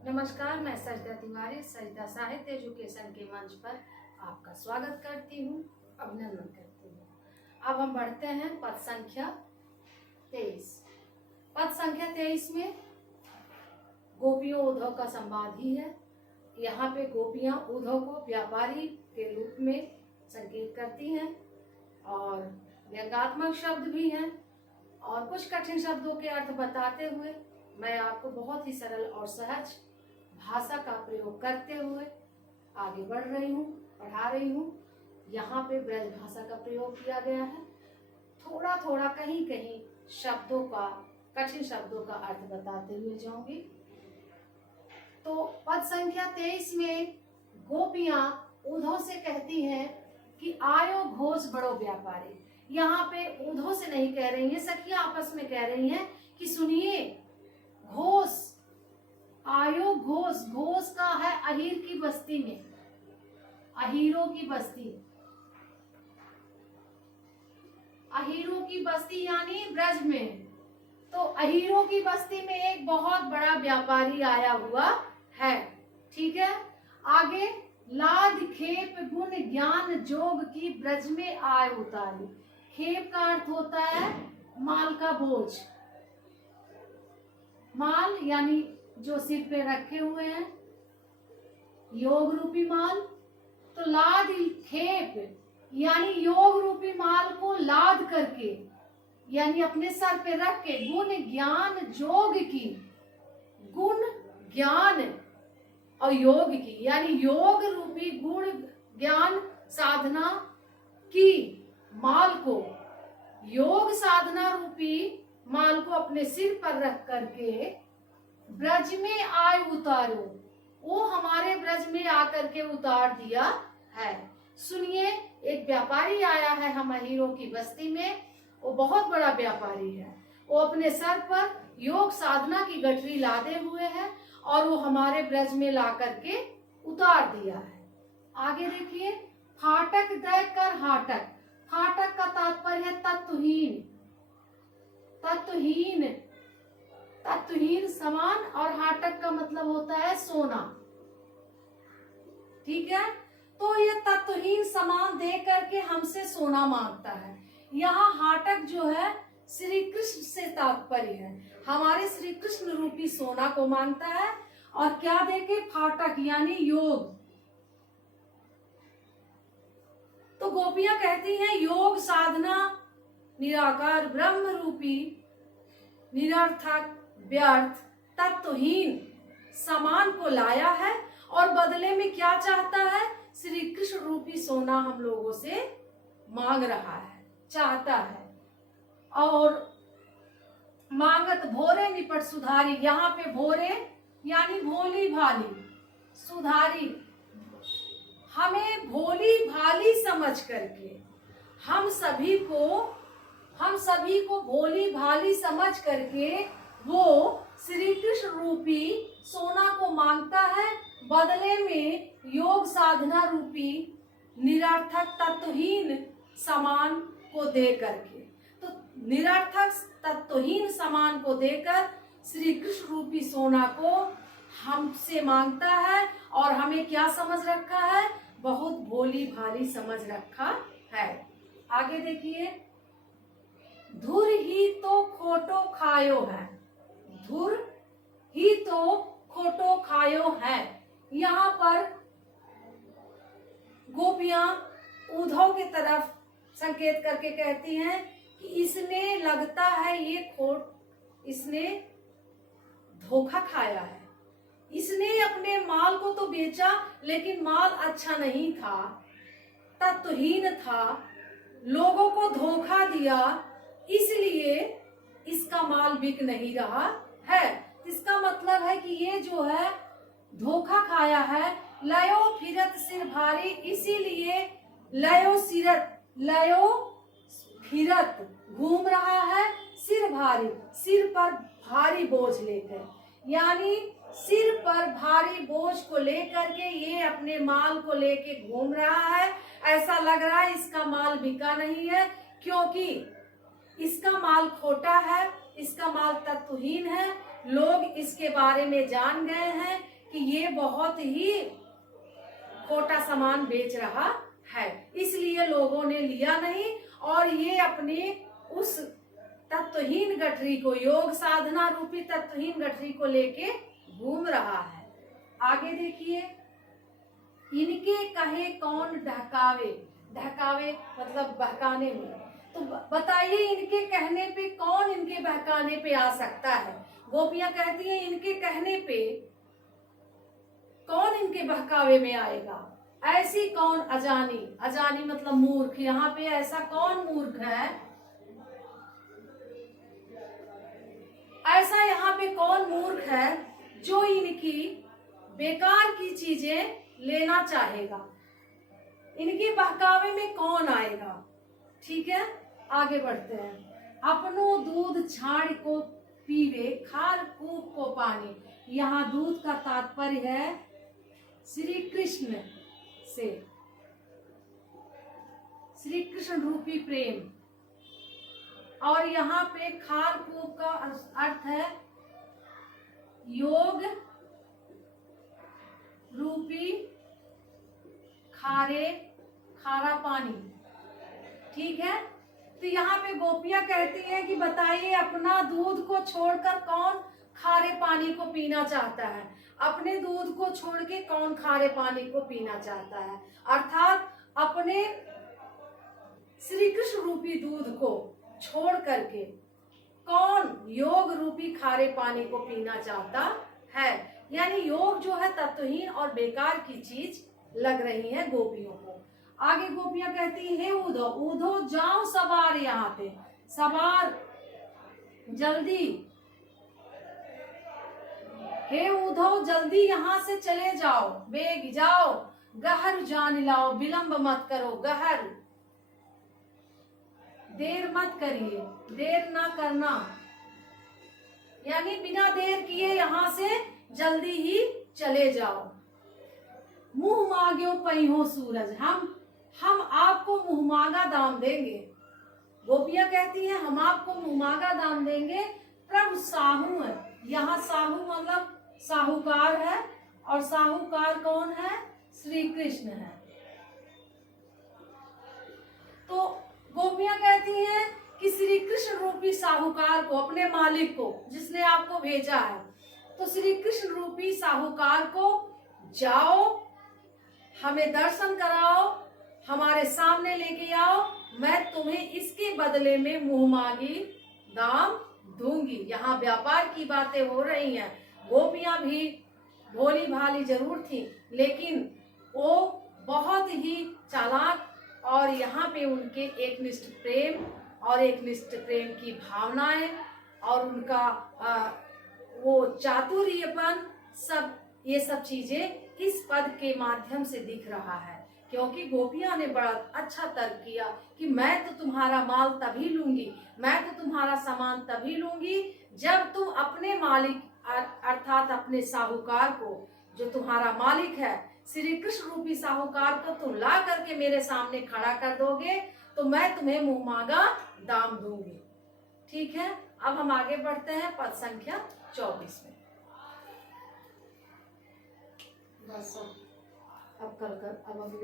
नमस्कार, मैं सरिता तिवारी सरिता साहित्य एजुकेशन के मंच पर आपका स्वागत करती हूँ, अभिनंदन करती हूँ। अब हम बढ़ते हैं पद संख्या 23। पद संख्या 23 में गोपियों उद्धव का संवाद ही है। यहाँ पे गोपियाँ उद्धव को व्यापारी के रूप में संकेत करती हैं और व्यंग्यात्मक शब्द भी हैं और कुछ कठिन शब्दों के अर्थ बताते हुए मैं आपको बहुत ही सरल और सहज भाषा का प्रयोग करते हुए आगे बढ़ रही हूँ, पढ़ा रही हूँ। यहाँ पे ब्रज भाषा का प्रयोग किया गया है। थोड़ा थोड़ा कहीं कहीं शब्दों का, कठिन शब्दों का अर्थ बताते हुए जाऊंगी। तो पद संख्या 23 में गोपियां उद्धव से कहती हैं कि आयो घोष बड़ो व्यापारी। यहाँ पे उद्धव से नहीं कह रही हैं, सखियां आपस में कह रही हैं कि सुनिए, घोष, आयो घोष, घोष का है अहीर की बस्ती में, अहीरों की बस्ती, अहीरों की बस्ती यानी ब्रज में। तो अहीरों की बस्ती में एक बहुत बड़ा व्यापारी आया हुआ है। ठीक है, आगे लाद खेप गुण ज्ञान जोग की ब्रज में आय उतारी। खेप का अर्थ होता है माल का बोझ, माल यानी जो सिर पे रखे हुए हैं, योग रूपी माल। तो लाद खेप यानी योग रूपी माल को लाद करके यानी अपने सर पे रख के गुण ज्ञान जोग की, गुण ज्ञान और योग की यानी योग रूपी गुण ज्ञान साधना की माल को, योग साधना रूपी माल को अपने सिर पर रख करके ब्रज में आए उतारो। वो हमारे ब्रज में आकर के उतार दिया है। सुनिए, एक व्यापारी आया है हम अहीरों की बस्ती में। वो बहुत बड़ा व्यापारी है। वो अपने सर पर योग साधना की गठरी लादे हुए है और वो हमारे ब्रज में ला करके उतार दिया है। आगे देखिए, फाटक दय कर हाटक। फाटक का तात्पर्य है तत्वहीन, तत्वहीन, तत्वहीन समान, और हाटक का मतलब होता है सोना। ठीक है, तो ये तत्वहीन समान दे करके हमसे सोना मांगता है। यहाँ हाटक जो है श्री कृष्ण से तात्पर्य है, हमारे श्री कृष्ण रूपी सोना को मांगता है। और क्या देके? फाटक यानी योग। तो गोपियां कहती हैं योग साधना निराकार ब्रह्म रूपी निरर्थक व्यर्थ तत्वहीन सामान को लाया है और बदले में क्या चाहता है? श्री कृष्ण रूपी सोना हम लोगों से मांग रहा है, चाहता है। और मांगत भोरे निपट सुधारी। यहाँ पे भोरे यानी भोली भाली, सुधारी हमें भोली भाली समझ करके, हम सभी को भोली भाली समझ करके वो श्री कृष्ण रूपी सोना को मांगता है, बदले में योग साधना रूपी निरर्थक तत्वहीन सामान को दे करके। तो निरर्थक तत्वहीन सामान को देकर श्री कृष्ण रूपी सोना को हमसे मांगता है और हमें क्या समझ रखा है? बहुत भोली भाली समझ रखा है। आगे देखिए, धुर ही तो खोटो खायो है, धुर ही तो खोटो खायो है। यहाँ पर गोपियां उद्धव की तरफ संकेत करके कहती हैं कि इसने, लगता है ये खोट, इसने धोखा खाया है। इसने अपने माल को तो बेचा लेकिन माल अच्छा नहीं था, तत्वहीन था, लोगों को धोखा दिया, इसलिए इसका माल बिक नहीं रहा है। इसका मतलब है कि ये जो है धोखा खाया है। लयो फिरत सिर भारी, इसीलिए लयो फिरत घूम रहा है, सिर भारी, सिर पर भारी बोझ लेकर, यानी सिर पर भारी बोझ को लेकर के ये अपने माल को लेके घूम रहा है। ऐसा लग रहा है इसका माल बिका नहीं है, क्योंकि इसका माल खोटा है, इसका माल तत्वहीन है। लोग इसके बारे में जान गए हैं कि ये बहुत ही खोटा सामान बेच रहा है, इसलिए लोगों ने लिया नहीं और ये अपने उस तत्वहीन गठरी को, योग साधना रूपी तत्वहीन गठरी को लेके घूम रहा है। आगे देखिए, इनके कहे कौन ढकावे, ढकावे मतलब बहकाने में, तो बताइए इनके कहने पे कौन इनके बहकाने पे आ सकता है। गोपियां कहती हैं इनके कहने पे कौन इनके बहकावे में आएगा। ऐसी कौन अजानी, अजानी मतलब मूर्ख, यहाँ पे ऐसा कौन मूर्ख है, ऐसा यहाँ पे कौन मूर्ख है जो इनकी बेकार की चीजें लेना चाहेगा। इनके बहकावे में कौन आएगा। ठीक है, आगे बढ़ते हैं। अपनो दूध छाड़ को पीवे, खार कूप को पानी। यहाँ दूध का तात्पर्य है श्री कृष्ण से, श्री कृष्ण रूपी प्रेम। और यहाँ पे खार कूप का अर्थ है योग रूपी खारा पानी। ठीक है, तो यहाँ पे गोपियां कहती हैं कि बताइए अपना दूध को छोड़कर कौन खारे पानी को पीना चाहता है। अपने दूध को छोड़ के कौन खारे पानी को पीना चाहता है, अर्थात अपने श्री कृष्ण रूपी दूध को छोड़ करके कौन योग रूपी खारे पानी को पीना चाहता है। यानी योग जो है तत्वहीन और बेकार की चीज लग रही है गोपियों को। आगे गोपियां कहती है उधो उधो जाओ सवार, यहाँ पे सवार जल्दी, हे उधो जल्दी यहाँ से चले जाओ, बेग जाओ, गहर जान लाओ, विलंब मत करो, गहर देर मत करिए, देर ना करना, यानी बिना देर किए यहाँ से जल्दी ही चले जाओ। मुंह मांगो पहियो सूरज, हम आपको मुंहमांगा दाम देंगे। गोपियां कहती हैं हम आपको मुंहमांगा दाम देंगे। प्रभु साहू है, यहाँ साहू मतलब साहूकार है, और साहूकार कौन है, श्री कृष्ण है। तो गोपियां कहती हैं कि श्री कृष्ण रूपी साहूकार को, अपने मालिक को जिसने आपको भेजा है, तो श्री कृष्ण रूपी साहूकार को जाओ, हमें दर्शन कराओ, हमारे सामने लेके आओ, मैं तुम्हें इसके बदले में मुंहमांगी दाम दूंगी। यहाँ व्यापार की बातें हो रही हैं। गोपियां भी भोली भाली जरूर थी, लेकिन वो बहुत ही चालाक, और यहाँ पे उनके एकनिष्ठ प्रेम और एकनिष्ठ प्रेम की भावनाएं और उनका वो चातुर्यपन, सब ये सब चीजें इस पद के माध्यम से दिख रहा है। क्योंकि गोपियां ने बड़ा अच्छा तर्क किया कि मैं तो तुम्हारा माल तभी लूंगी, मैं तो तुम्हारा सामान तभी लूंगी जब तुम अपने मालिक अर्थात अपने साहूकार को, जो तुम्हारा मालिक है, श्री कृष्ण रूपी साहूकार को तुम ला करके मेरे सामने खड़ा कर दोगे, तो मैं तुम्हें मुंहमांगा दाम दूंगी। ठीक है, अब हम आगे बढ़ते हैं पद संख्या 24 में। बस अब अगले